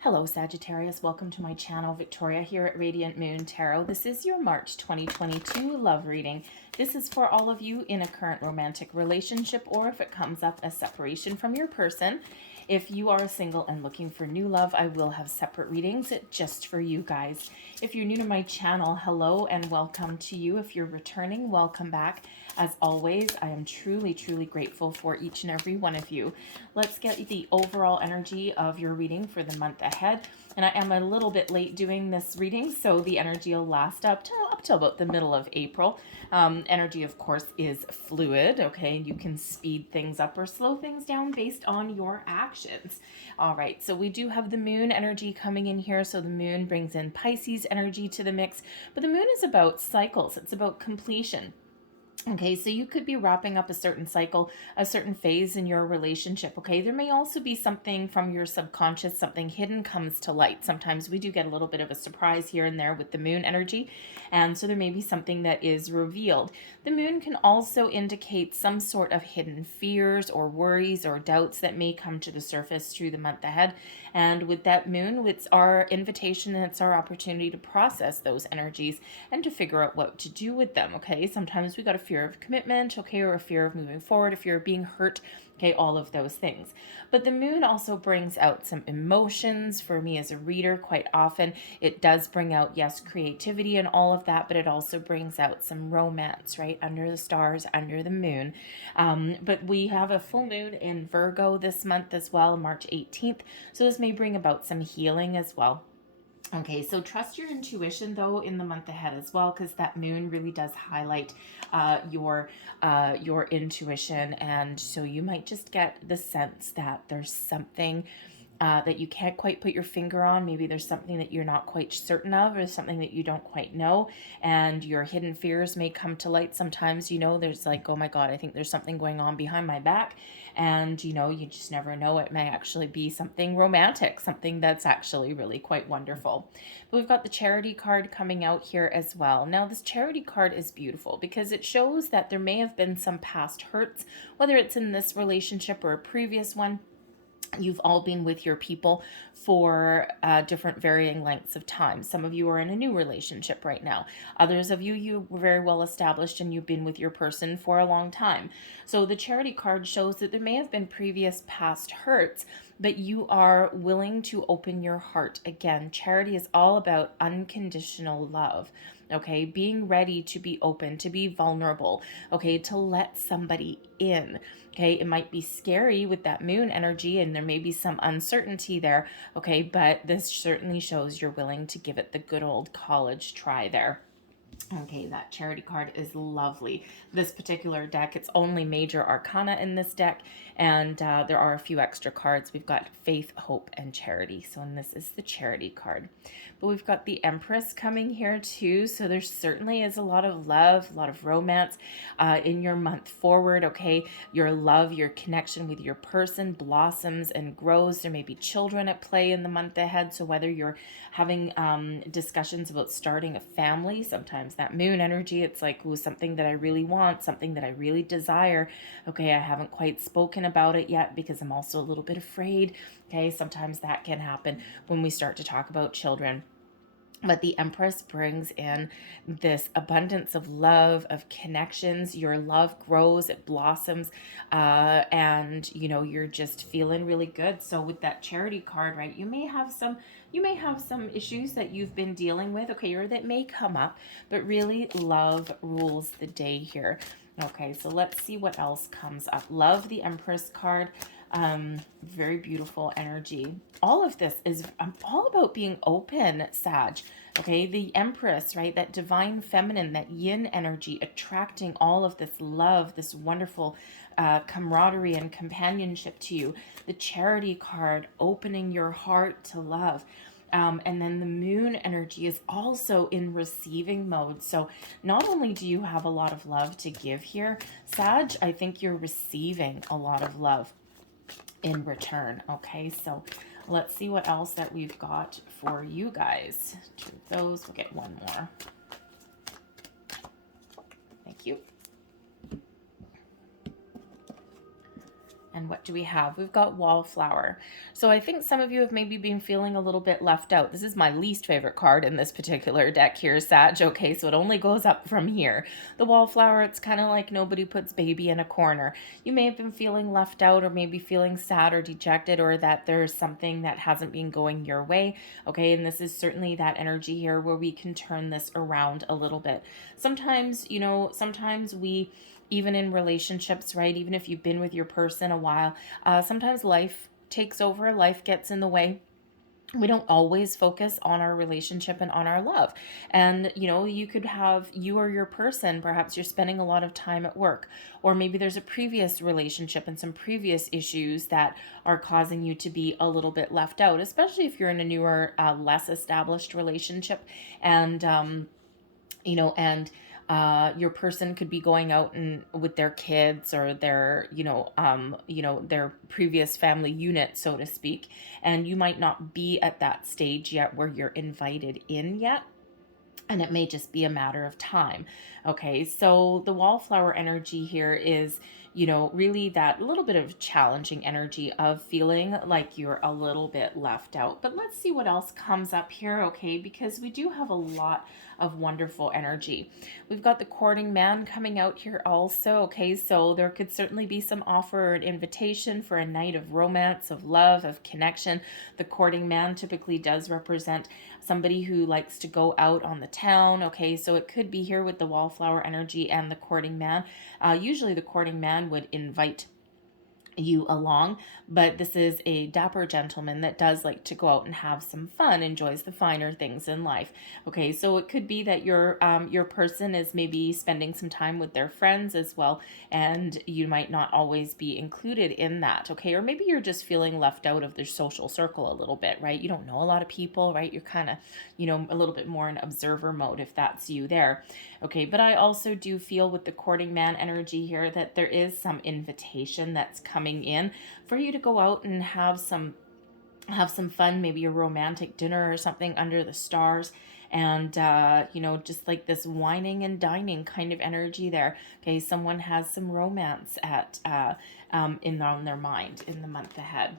Hello Sagittarius, welcome to my channel. Victoria here at Radiant Moon Tarot. This is your March 2022 love reading. This is for all of you in a current romantic relationship, or if it comes up as separation from your person. If you are single and looking for new love, I will have separate readings just for you guys. If you're new to my channel, hello and welcome to you. If you're returning, welcome back. As always, I am truly, truly grateful for each and every one of you. Let's get the overall energy of your reading for the month ahead. And I am a little bit late doing this reading, so the energy will last up till about the middle of April. Energy, of course, is fluid, okay? You can speed things up or slow things down based on your actions. All right, so we do have the moon energy coming in here. So the moon brings in Pisces energy to the mix, but the moon is about cycles. It's about completion. Okay, so you could be wrapping up a certain cycle, a certain phase in your relationship, okay? There may also be something from your subconscious, something hidden comes to light. Sometimes we do get a little bit of a surprise here and there with the moon energy, and so there may be something that is revealed. The moon can also indicate some sort of hidden fears or worries or doubts that may come to the surface through the month ahead. And with that moon, it's our invitation and it's our opportunity to process those energies and to figure out what to do with them, okay? Sometimes we got a fear of commitment, okay, or a fear of moving forward, a fear of being hurt, okay, all of those things. But the moon also brings out some emotions for me as a reader. Quite often it does bring out, yes, creativity and all of that, but it also brings out some romance, right, under the stars, under the moon. But we have a full moon in Virgo this month as well, March 18th, so this may bring about some healing as well. Okay, so trust your intuition though in the month ahead as well, because that moon really does highlight your intuition, and so you might just get the sense that there's something that you can't quite put your finger on. Maybe there's something that you're not quite certain of, or something that you don't quite know, and your hidden fears may come to light. Sometimes, you know, there's like, oh my God, I think there's something going on behind my back, and you know, you just never know. It may actually be something romantic, something that's actually really quite wonderful. But we've got the Charity card coming out here as well. Now, this Charity card is beautiful because it shows that there may have been some past hurts, whether it's in this relationship or a previous one. You've all been with your people for different varying lengths of time. Some of you are in a new relationship right now. Others of you, you were very well established and you've been with your person for a long time. So the Charity card shows that there may have been previous past hurts, but you are willing to open your heart again. Charity is all about unconditional love. Okay, being ready to be open, to be vulnerable, okay, to let somebody in. Okay, it might be scary with that moon energy and there may be some uncertainty there, okay, but this certainly shows you're willing to give it the good old college try there. Okay, that Charity card is lovely. This particular deck, it's only major arcana in this deck, and there are a few extra cards. We've got Faith, Hope, and Charity. So, and this is the Charity card. But we've got the Empress coming here too. So there certainly is a lot of love, a lot of romance in your month forward, okay? Your love, your connection with your person blossoms and grows. There may be children at play in the month ahead. So whether you're having discussions about starting a family, sometimes that moon energy, it's like, ooh, something that I really want, something that I really desire. Okay, I haven't quite spoken about it yet because I'm also a little bit afraid. Okay, sometimes that can happen when we start to talk about children. But the Empress brings in this abundance of love, of connections. Your love grows, it blossoms, and you know, you're just feeling really good. So with that Charity card, right, you may have some issues that you've been dealing with, okay, or that may come up, but really love rules the day here. Okay, so let's see what else comes up. Love the Empress card. Very beautiful energy. All of this is all about being open, Sag. Okay, the Empress, right? That divine feminine, that yin energy, attracting all of this love, this wonderful camaraderie and companionship to you. The Charity card, opening your heart to love. And then the moon energy is also in receiving mode. So not only do you have a lot of love to give here, Sag, I think you're receiving a lot of love in return. Okay, so let's see what else that we've got for you guys. Two of those, we'll get one more. Thank you. And what do we have? We've got wallflower. So I think some of you have maybe been feeling a little bit left out. This is my least favorite card in this particular deck here, Sag. Okay, so it only goes up from here. The wallflower, it's kind of like nobody puts baby in a corner. You may have been feeling left out, or maybe feeling sad or dejected, or that there's something that hasn't been going your way. Okay, and this is certainly that energy here where we can turn this around a little bit. Sometimes, sometimes we, even in relationships, right? Even if you've been with your person a while, sometimes life takes over, life gets in the way. We don't always focus on our relationship and on our love. And, you could have you or your person, perhaps you're spending a lot of time at work, or maybe there's a previous relationship and some previous issues that are causing you to be a little bit left out, especially if you're in a newer, less established relationship. And, your person could be going out and with their kids or their, their previous family unit, so to speak, and you might not be at that stage yet where you're invited in yet. And it may just be a matter of time. Okay, so the wallflower energy here is, really that little bit of challenging energy of feeling like you're a little bit left out. But let's see what else comes up here, okay? Because we do have a lot of wonderful energy. We've got the courting man coming out here also, okay? So there could certainly be some offer or an invitation for a night of romance, of love, of connection. The courting man typically does represent somebody who likes to go out on the town, okay? So it could be here with the wallflower energy and the courting man. Usually the courting man would invite you along, but this is a dapper gentleman that does like to go out and have some fun, enjoys the finer things in life. Okay, so it could be that your person is maybe spending some time with their friends as well, and you might not always be included in that. Okay, or maybe you're just feeling left out of their social circle a little bit, right? You don't know a lot of people, right? You're kind of, a little bit more in observer mode if that's you there. Okay, but I also do feel with the courting man energy here that there is some invitation that's coming in for you to go out and have some fun, maybe a romantic dinner or something under the stars. And just like this whining and dining kind of energy there. Okay, someone has some romance at on their mind in the month ahead.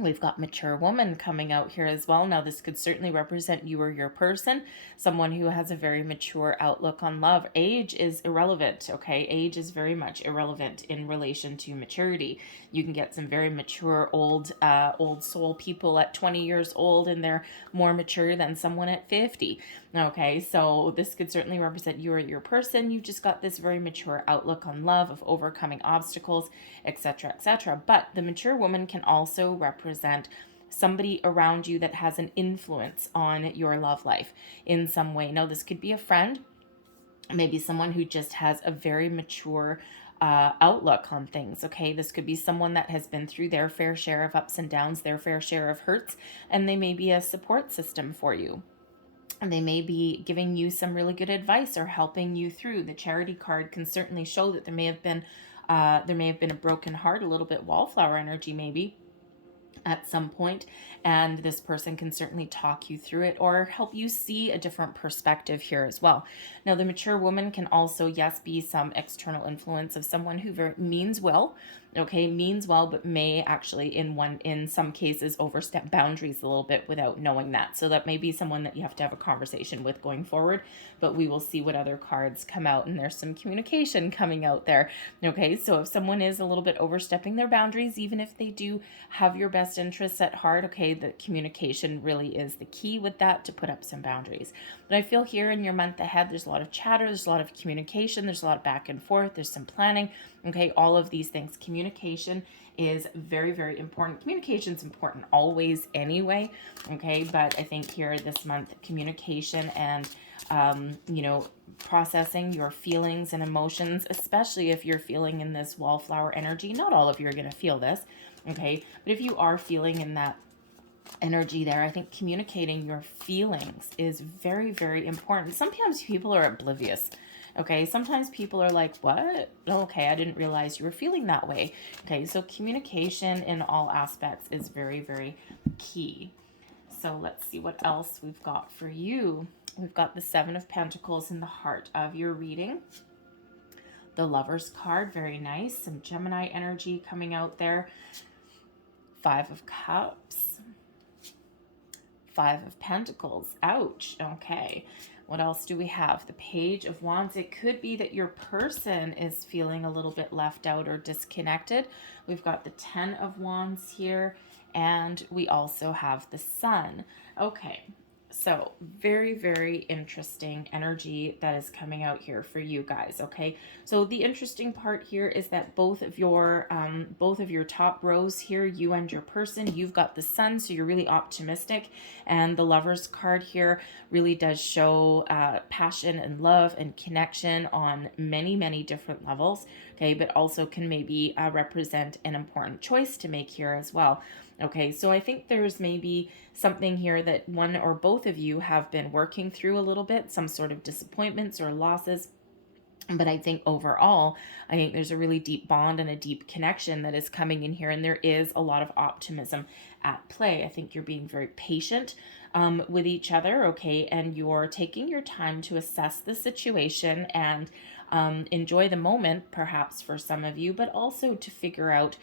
We've got mature woman coming out here as well. Now, this could certainly represent you or your person, someone who has a very mature outlook on love. Age is irrelevant, okay? Age is very much irrelevant in relation to maturity. You can get some very mature, old soul people at 20 years old, and they're more mature than someone at 50. Okay, so this could certainly represent you or your person. You've just got this very mature outlook on love, of overcoming obstacles, etc., etc. But the mature woman can also represent somebody around you that has an influence on your love life in some way. Now, this could be a friend, maybe someone who just has a very mature outlook on things. Okay, this could be someone that has been through their fair share of ups and downs, their fair share of hurts, and they may be a support system for you. And they may be giving you some really good advice or helping you through. The charity card can certainly show that there may have been a broken heart, a little bit wallflower energy maybe at some point, and this person can certainly talk you through it or help you see a different perspective here as well. Now, the mature woman can also, yes, be some external influence of someone who means well, but may actually in some cases overstep boundaries a little bit without knowing that. So that may be someone that you have to have a conversation with going forward, but we will see what other cards come out, and there's some communication coming out there. Okay, so if someone is a little bit overstepping their boundaries, even if they do have your best interests at heart, okay, the communication really is the key with that, to put up some boundaries. But I feel here in your month ahead, there's a lot of chatter, there's a lot of communication, there's a lot of back and forth, there's some planning. Okay, all of these things. Communication is very, very important. Communication is important always anyway, okay? But I think here this month, communication and, processing your feelings and emotions, especially if you're feeling in this wallflower energy. Not all of you are going to feel this, okay? But if you are feeling in that energy there, I think communicating your feelings is very, very important. Sometimes people are oblivious. Okay, sometimes people are like, what? Okay, I didn't realize you were feeling that way. Okay, so communication in all aspects is very, very key. So let's see what else we've got for you. We've got the Seven of Pentacles in the heart of your reading. The Lover's card, very nice. Some Gemini energy coming out there. 5 of Cups. 5 of Pentacles. Ouch. Okay. What else do we have? The Page of Wands. It could be that your person is feeling a little bit left out or disconnected. We've got the 10 of Wands here, and we also have the Sun. Okay. So very, very interesting energy that is coming out here for you guys. Okay. So the interesting part here is that both of your top rows here, you and your person, you've got the Sun. So you're really optimistic. And the Lover's card here really does show passion and love and connection on many, many different levels. Okay. But also can maybe represent an important choice to make here as well. Okay, so I think there's maybe something here that one or both of you have been working through a little bit, some sort of disappointments or losses. But I think overall, I think there's a really deep bond and a deep connection that is coming in here. And there is a lot of optimism at play. I think you're being very patient with each other, okay? And you're taking your time to assess the situation and enjoy the moment, perhaps for some of you, but also to figure out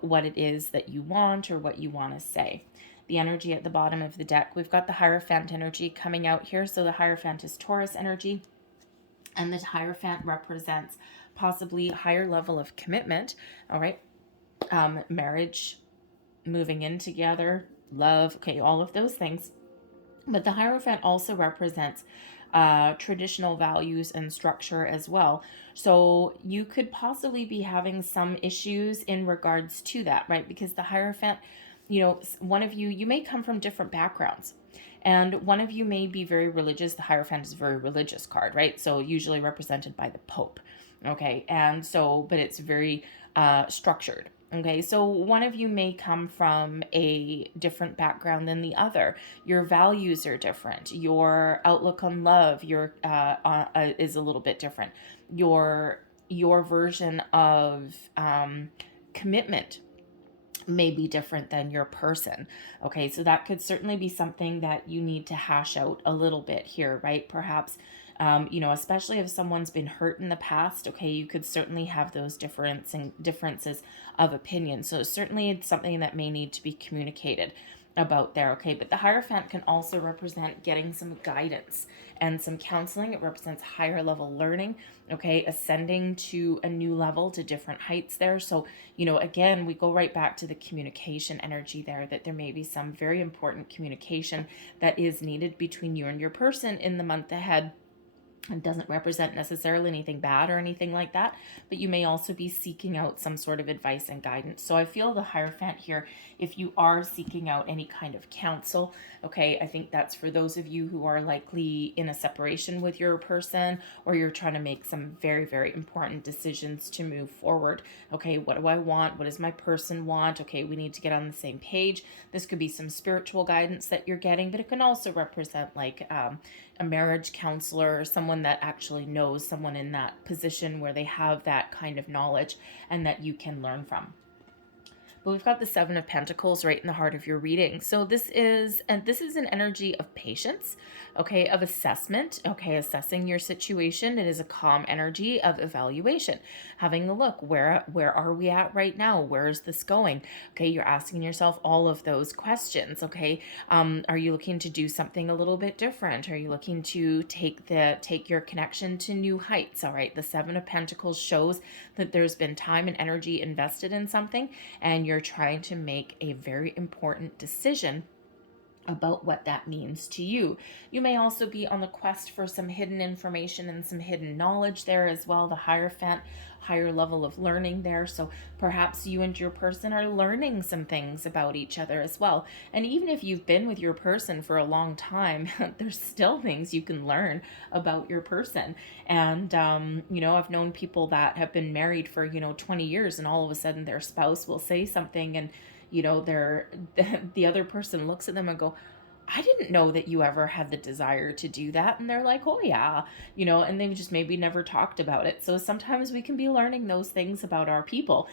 what it is that you want or what you want to say. The energy at the bottom of the deck, we've got the Hierophant energy coming out here. So the Hierophant is Taurus energy, and the Hierophant represents possibly a higher level of commitment. All right. Marriage, moving in together, love, okay, all of those things. But the Hierophant also represents traditional values and structure as well. So you could possibly be having some issues in regards to that, right? Because the Hierophant, you know, one of you may come from different backgrounds. And one of you may be very religious. The Hierophant is a very religious card, right? So usually represented by the Pope. Okay. And so, but it's very structured. Okay, so one of you may come from a different background than the other. Your values are different. Your outlook on love is a little bit different. Your version of commitment may be different than your person. Okay, so that could certainly be something that you need to hash out a little bit here, right? Perhaps you know, especially if someone's been hurt in the past, okay, you could certainly have those differences of opinion. So certainly it's something that may need to be communicated about there, okay? But the Hierophant can also represent getting some guidance and some counseling. It represents higher level learning, okay? Ascending to a new level, to different heights there. So, you know, again, we go right back to the communication energy there, that there may be some very important communication that is needed between you and your person in the month ahead. It doesn't represent necessarily anything bad or anything like that, but you may also be seeking out some sort of advice and guidance. So I feel the Hierophant here, if you are seeking out any kind of counsel, okay, I think that's for those of you who are likely in a separation with your person, or you're trying to make some very, very important decisions to move forward. Okay, what do I want? What does my person want? Okay, we need to get on the same page. This could be some spiritual guidance that you're getting, but it can also represent like a marriage counselor or someone that actually knows someone in that position where they have that kind of knowledge and that you can learn from. But we've got the 7 of Pentacles right in the heart of your reading. So this is an energy of patience, okay, of assessment, okay, assessing your situation. It is a calm energy of evaluation, having a look, where are we at right now? Where is this going? Okay, you're asking yourself all of those questions, okay? Are you looking to do something a little bit different? Are you looking to take your connection to new heights? All right, the 7 of Pentacles shows that there's been time and energy invested in something, and you're trying to make a very important decision about what that means to you. You may also be on the quest for some hidden information and some hidden knowledge there as well. The Hierophant, higher level of learning there. So perhaps you and your person are learning some things about each other as well. And even if you've been with your person for a long time, there's still things you can learn about your person. And, you know, I've known people that have been married for, 20 years, and all of a sudden their spouse will say something, and the other person looks at them and go, I didn't know that you ever had the desire to do that. And they're like, oh, yeah, and they've just maybe never talked about it. So sometimes we can be learning those things about our people,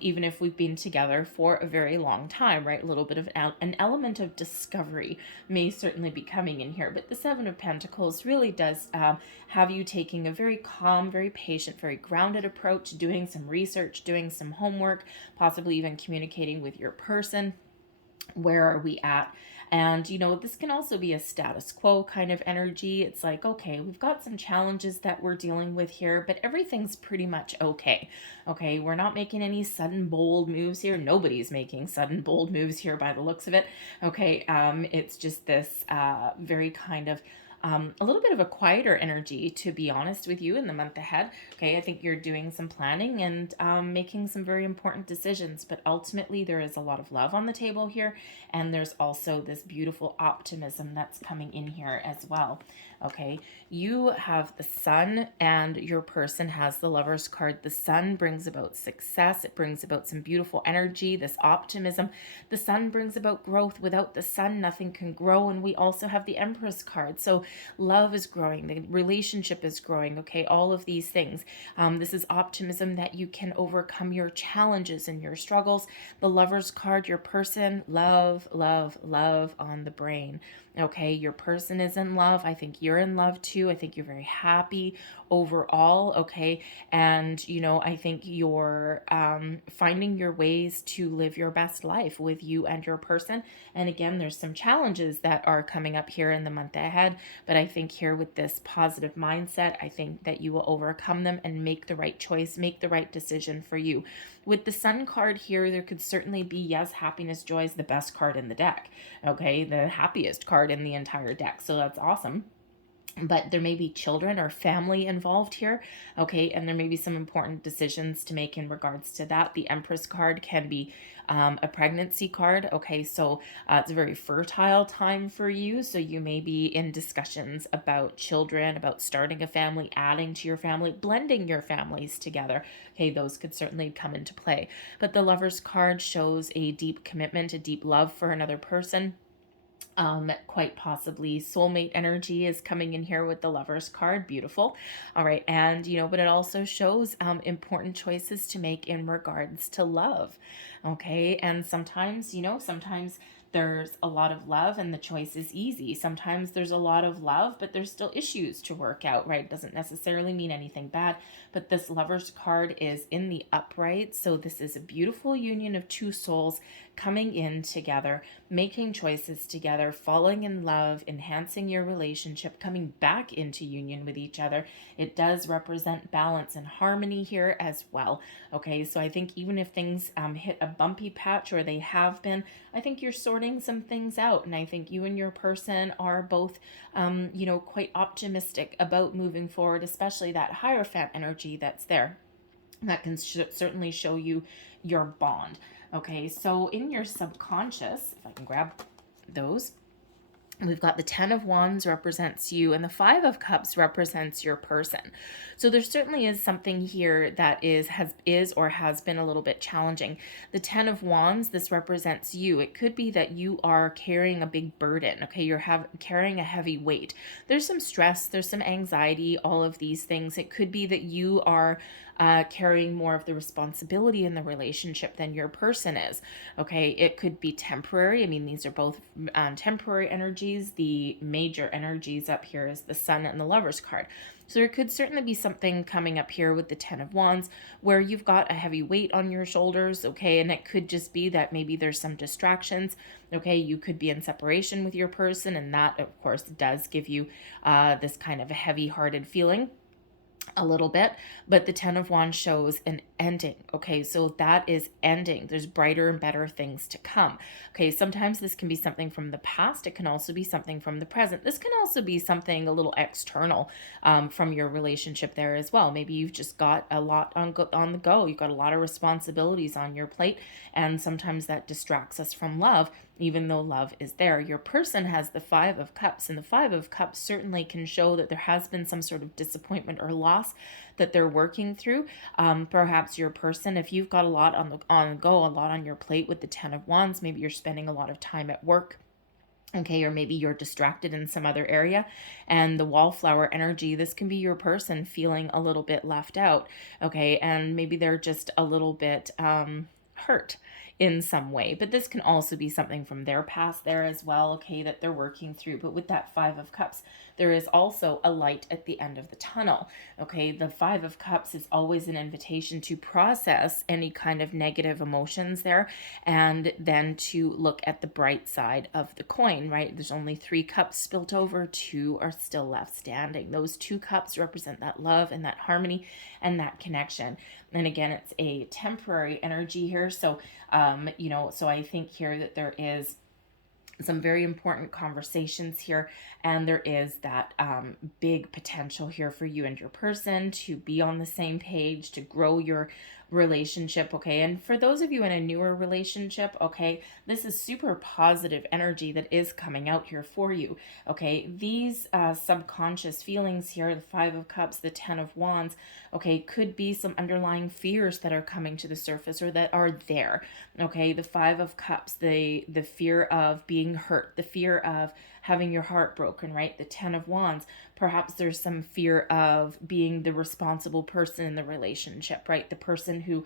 even if we've been together for a very long time, right? A little bit of an element of discovery may certainly be coming in here. But the Seven of Pentacles really does have you taking a very calm, very patient, very grounded approach, doing some research, doing some homework, possibly even communicating with your person. Where are we at? And, this can also be a status quo kind of energy. It's like, okay, we've got some challenges that we're dealing with here, but everything's pretty much okay. Okay, we're not making any sudden bold moves here. Nobody's making sudden bold moves here by the looks of it. Okay, it's just this very kind of a little bit of a quieter energy, to be honest with you, in the month ahead. Okay, I think you're doing some planning and making some very important decisions, but ultimately there is a lot of love on the table here, and there's also this beautiful optimism that's coming in here as well. Okay, you have the Sun, and your person has the Lover's card. The Sun brings about success. It brings about some beautiful energy, this optimism. The Sun brings about growth. Without the Sun, nothing can grow. And we also have the Empress card. So love is growing. The relationship is growing. Okay, all of these things. This is optimism that you can overcome your challenges and your struggles. The Lover's card, your person, love, love, love on the brain. Okay, your person is in love. I think you're in love too. I think you're very happy overall. Okay, and I think you're finding your ways to live your best life with you and your person. And again, there's some challenges that are coming up here in the month ahead, but I think here with this positive mindset, I think that you will overcome them and make the right choice, make the right decision for you. With the Sun card here, there could certainly be, yes, happiness, joy is the best card in the deck. Okay, the happiest card in the entire deck. So that's awesome. But there may be children or family involved here. Okay, and there may be some important decisions to make in regards to that. The Empress card can be a pregnancy card. Okay, so it's a very fertile time for you. So you may be in discussions about children, about starting a family, adding to your family, blending your families together. Okay, those could certainly come into play. But the Lover's card shows a deep commitment, a deep love for another person. Quite possibly soulmate energy is coming in here with the Lover's card. Beautiful. All right. And, but it also shows important choices to make in regards to love. Okay. And sometimes, sometimes there's a lot of love and the choice is easy. Sometimes there's a lot of love, but there's still issues to work out, right? Doesn't necessarily mean anything bad, but this Lover's card is in the upright. So this is a beautiful union of two souls coming in together, making choices together, falling in love, enhancing your relationship, coming back into union with each other. It does represent balance and harmony here as well. Okay, so I think even if things hit a bumpy patch, or they have been, I think you're sorting some things out. And I think you and your person are both, quite optimistic about moving forward, especially that Hierophant energy that's there. That can certainly show you your bond. Okay, so in your subconscious, if I can grab those, we've got the 10 of Wands represents you, and the 5 of Cups represents your person. So there certainly is something here that is or has been a little bit challenging. The 10 of Wands, this represents you. It could be that you are carrying a big burden. Okay, you're carrying a heavy weight. There's some stress, there's some anxiety, all of these things. It could be that you are carrying more of the responsibility in the relationship than your person is. Okay, it could be temporary. I mean, these are both temporary energies. The major energies up here is the Sun and the Lover's card. So there could certainly be something coming up here with the 10 of Wands where you've got a heavy weight on your shoulders, okay, and it could just be that maybe there's some distractions, okay, you could be in separation with your person, and that, of course, does give you this kind of a heavy-hearted feeling. A little bit, but the 10 of Wands shows an ending. Okay, so that is ending. There's brighter and better things to come. Okay, sometimes this can be something from the past. It can also be something from the present. This can also be something a little external from your relationship there as well. Maybe you've just got a lot on the go. You've got a lot of responsibilities on your plate, and sometimes that distracts us from love, even though love is there. Your person has the 5 of Cups, and the 5 of Cups certainly can show that there has been some sort of disappointment or loss that they're working through. Perhaps your person, if you've got a lot on the go, a lot on your plate with the 10 of Wands, maybe you're spending a lot of time at work. Okay, or maybe you're distracted in some other area. And the wallflower energy, this can be your person feeling a little bit left out. Okay, and maybe they're just a little bit hurt in some way. But this can also be something from their past there as well, okay, that they're working through. But with that Five of Cups, there is also a light at the end of the tunnel. Okay, the Five of Cups is always an invitation to process any kind of negative emotions there, and then to look at the bright side of the coin, right? There's only 3 cups spilt over, 2 are still left standing. Those 2 cups represent that love and that harmony and that connection. And again, it's a temporary energy here. So, so I think here that there is some very important conversations here, and there is that big potential here for you and your person to be on the same page, to grow your relationship. Okay, and for those of you in a newer relationship, okay, this is super positive energy that is coming out here for you. Okay, these subconscious feelings here, the Five of Cups, the Ten of Wands, okay, could be some underlying fears that are coming to the surface or that are there. Okay, the Five of Cups, the fear of being hurt, the fear of having your heart broken, right? The Ten of Wands, perhaps there's some fear of being the responsible person in the relationship, right? The person who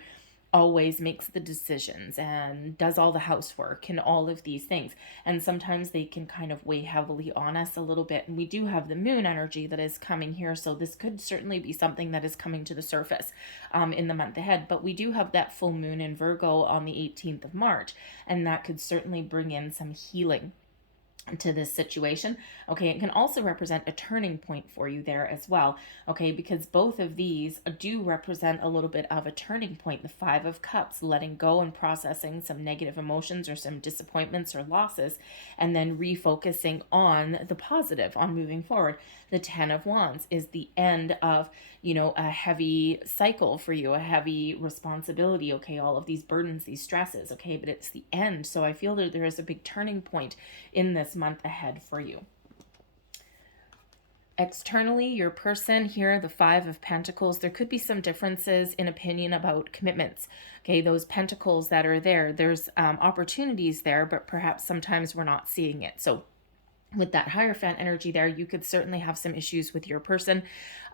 always makes the decisions and does all the housework and all of these things. And sometimes they can kind of weigh heavily on us a little bit. And we do have the moon energy that is coming here. So this could certainly be something that is coming to the surface in the month ahead. But we do have that full moon in Virgo on the 18th of March. And that could certainly bring in some healing to this situation. Okay, it can also represent a turning point for you there as well. Okay, because both of these do represent a little bit of a turning point. The Five of Cups, letting go and processing some negative emotions or some disappointments or losses, and then refocusing on the positive, on moving forward. The Ten of Wands is the end of, a heavy cycle for you, a heavy responsibility, okay, all of these burdens, these stresses, okay, but it's the end. So I feel that there is a big turning point in this month ahead for you. Externally, your person here, the Five of Pentacles, there could be some differences in opinion about commitments. Okay, those pentacles that are there, there's opportunities there, but perhaps sometimes we're not seeing it. So with that Hierophant energy there, you could certainly have some issues with your person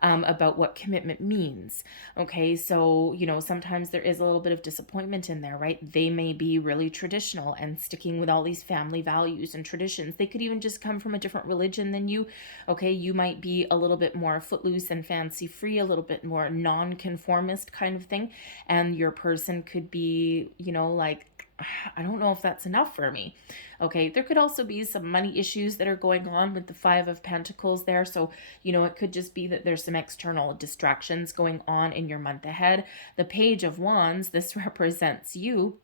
about what commitment means. Okay, so, sometimes there is a little bit of disappointment in there, right? They may be really traditional and sticking with all these family values and traditions. They could even just come from a different religion than you. Okay, you might be a little bit more footloose and fancy free, a little bit more non-conformist kind of thing. And your person could be, like, I don't know if that's enough for me. Okay, there could also be some money issues that are going on with the Five of Pentacles there. So, it could just be that there's some external distractions going on in your month ahead. The Page of Wands, this represents you.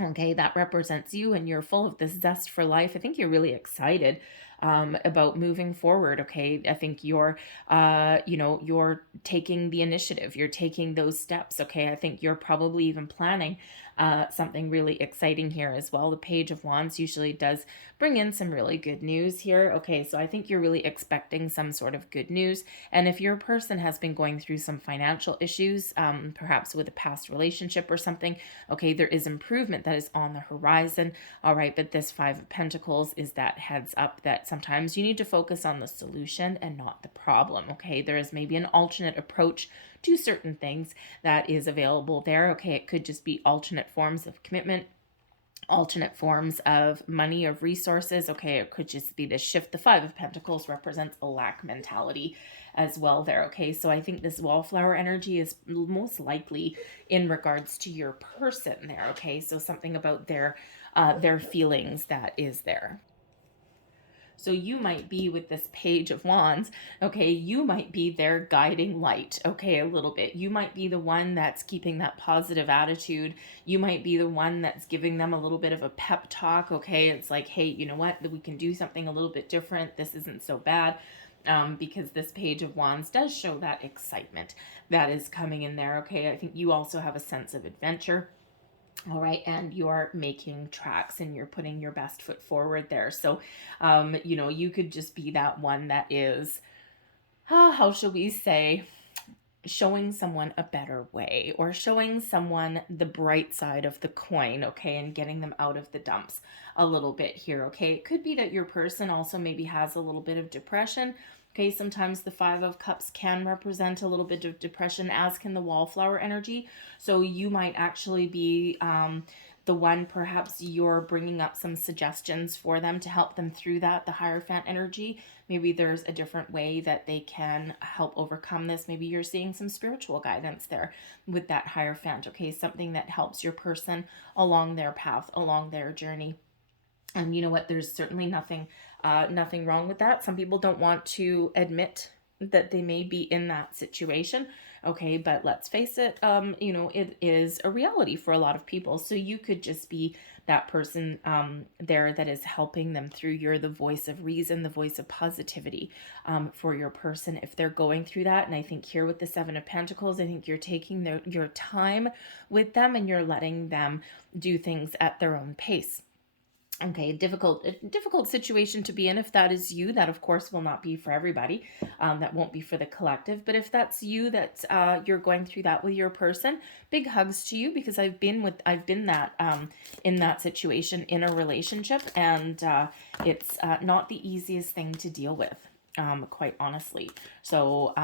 Okay, that represents you, and you're full of this zest for life. I think you're really excited about moving forward. Okay, I think you're taking the initiative. You're taking those steps. Okay, I think you're probably even planning something really exciting here as well. The Page of Wands usually does bring in some really good news here. Okay, so I think you're really expecting some sort of good news. And if your person has been going through some financial issues, perhaps with a past relationship or something, okay, there is improvement that is on the horizon. All right, but this Five of Pentacles is that heads up that sometimes you need to focus on the solution and not the problem. Okay, there is maybe an alternate approach to certain things that is available there. Okay, it could just be alternate forms of commitment, alternate forms of money, of resources. Okay, it could just be this shift. The Five of Pentacles represents a lack mentality as well there. Okay, so I think this wallflower energy is most likely in regards to your person there. Okay, so something about their feelings that is there. So you might be with this Page of Wands, okay, you might be their guiding light, okay, a little bit. You might be the one that's keeping that positive attitude. You might be the one that's giving them a little bit of a pep talk, okay? It's like, hey, you know what? We can do something a little bit different. This isn't so bad. Because this Page of Wands does show that excitement that is coming in there, okay? I think you also have a sense of adventure. All right, and you're making tracks and you're putting your best foot forward there. So, you could just be that one that is, how shall we say, showing someone a better way, or showing someone the bright side of the coin, okay, and getting them out of the dumps a little bit here, okay? It could be that your person also maybe has a little bit of depression. Okay, sometimes the Five of Cups can represent a little bit of depression, as can the Wallflower energy. So you might actually be the one, perhaps you're bringing up some suggestions for them to help them through that, the Hierophant energy. Maybe there's a different way that they can help overcome this. Maybe you're seeing some spiritual guidance there with that Hierophant, okay? Something that helps your person along their path, along their journey. And you know what? There's certainly nothing wrong with that. Some people don't want to admit that they may be in that situation. Okay, but let's face it, it is a reality for a lot of people. So you could just be that person there that is helping them through. You're the voice of reason, the voice of positivity for your person if they're going through that. And I think here with the Seven of Pentacles, I think you're taking your time with them and you're letting them do things at their own pace. Okay, difficult situation to be in. If that is you, that of course will not be for everybody. That won't be for the collective. But if that's you, that you're going through that with your person, big hugs to you, because I've been that in that situation in a relationship, and it's not the easiest thing to deal with. Quite honestly. So,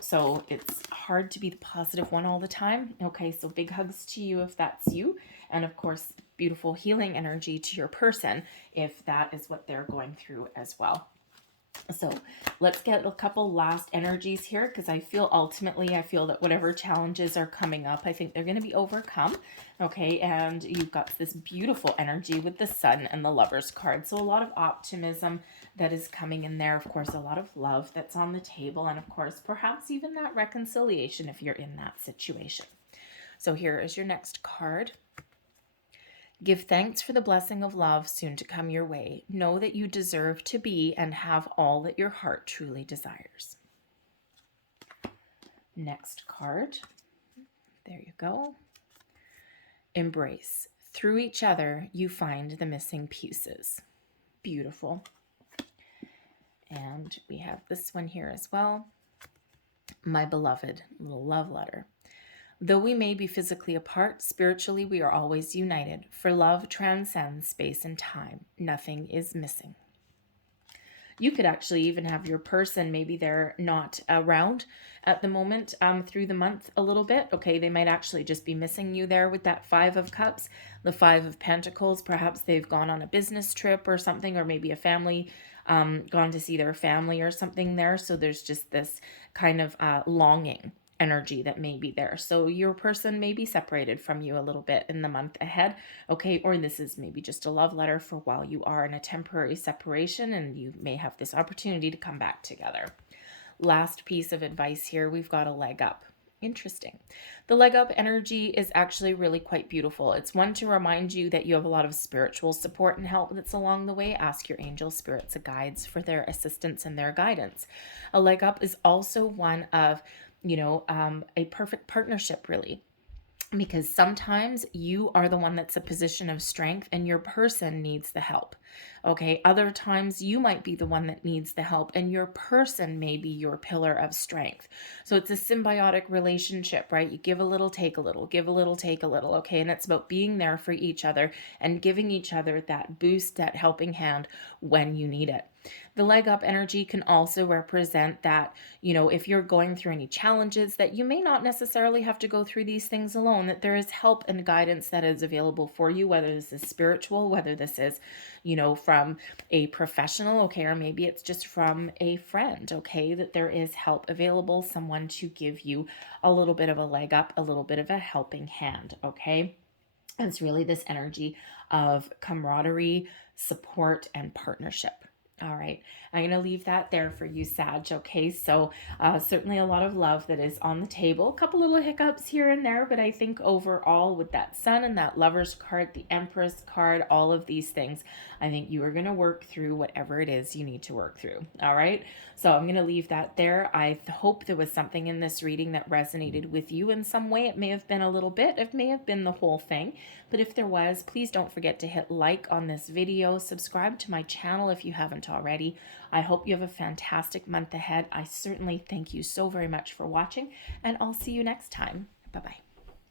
so it's hard to be the positive one all the time. Okay, so big hugs to you if that's you. And of course, beautiful healing energy to your person if that is what they're going through as well. So let's get a couple last energies here, because I feel that whatever challenges are coming up, I think they're going to be overcome. Okay, and you've got this beautiful energy with the Sun and the Lovers card. So a lot of optimism that is coming in there. Of course, a lot of love that's on the table. And of course, perhaps even that reconciliation if you're in that situation. So here is your next card. Give thanks for the blessing of love soon to come your way. Know that you deserve to be and have all that your heart truly desires. Next card. There you go. Embrace. Through each other, you find the missing pieces. Beautiful. And we have this one here as well. My beloved, little love letter. Though we may be physically apart, spiritually we are always united, for love transcends space and time. Nothing is missing. You could actually even have your person, maybe they're not around at the moment through the month a little bit. Okay, they might actually just be missing you there with that Five of Cups, the Five of Pentacles. Perhaps they've gone on a business trip or something, or maybe a family, gone to see their family or something there. So there's just this kind of longing energy that may be there. So your person may be separated from you a little bit in the month ahead, okay? Or this is maybe just a love letter for while you are in a temporary separation, and you may have this opportunity to come back together. Last piece of advice here, we've got a leg up. Interesting. The leg up energy is actually really quite beautiful. It's one to remind you that you have a lot of spiritual support and help that's along the way. Ask your angels, spirits, and guides for their assistance and their guidance. A leg up is also one of a perfect partnership, really, because sometimes you are the one that's a position of strength and your person needs the help. Okay, other times you might be the one that needs the help and your person may be your pillar of strength. So it's a symbiotic relationship, right? You give a little, take a little, give a little, take a little, okay? And it's about being there for each other and giving each other that boost, that helping hand when you need it. The leg up energy can also represent that, if you're going through any challenges, that you may not necessarily have to go through these things alone, that there is help and guidance that is available for you, whether this is spiritual, whether this is, from a professional, okay, or maybe it's just from a friend, okay, that there is help available, someone to give you a little bit of a leg up, a little bit of a helping hand, okay? And it's really this energy of camaraderie, support, and partnership. All right, I'm going to leave that there for you, Sag, okay? So certainly a lot of love that is on the table. A couple little hiccups here and there, but I think overall with that Sun and that Lover's card, the Empress card, all of these things, I think you are going to work through whatever it is you need to work through, all right? So I'm going to leave that there. I hope there was something in this reading that resonated with you in some way. It may have been a little bit, it may have been the whole thing, but if there was, please don't forget to hit like on this video, subscribe to my channel if you haven't haven't already. I hope you have a fantastic month ahead. I certainly thank you so very much for watching, and I'll see you next time. Bye-bye.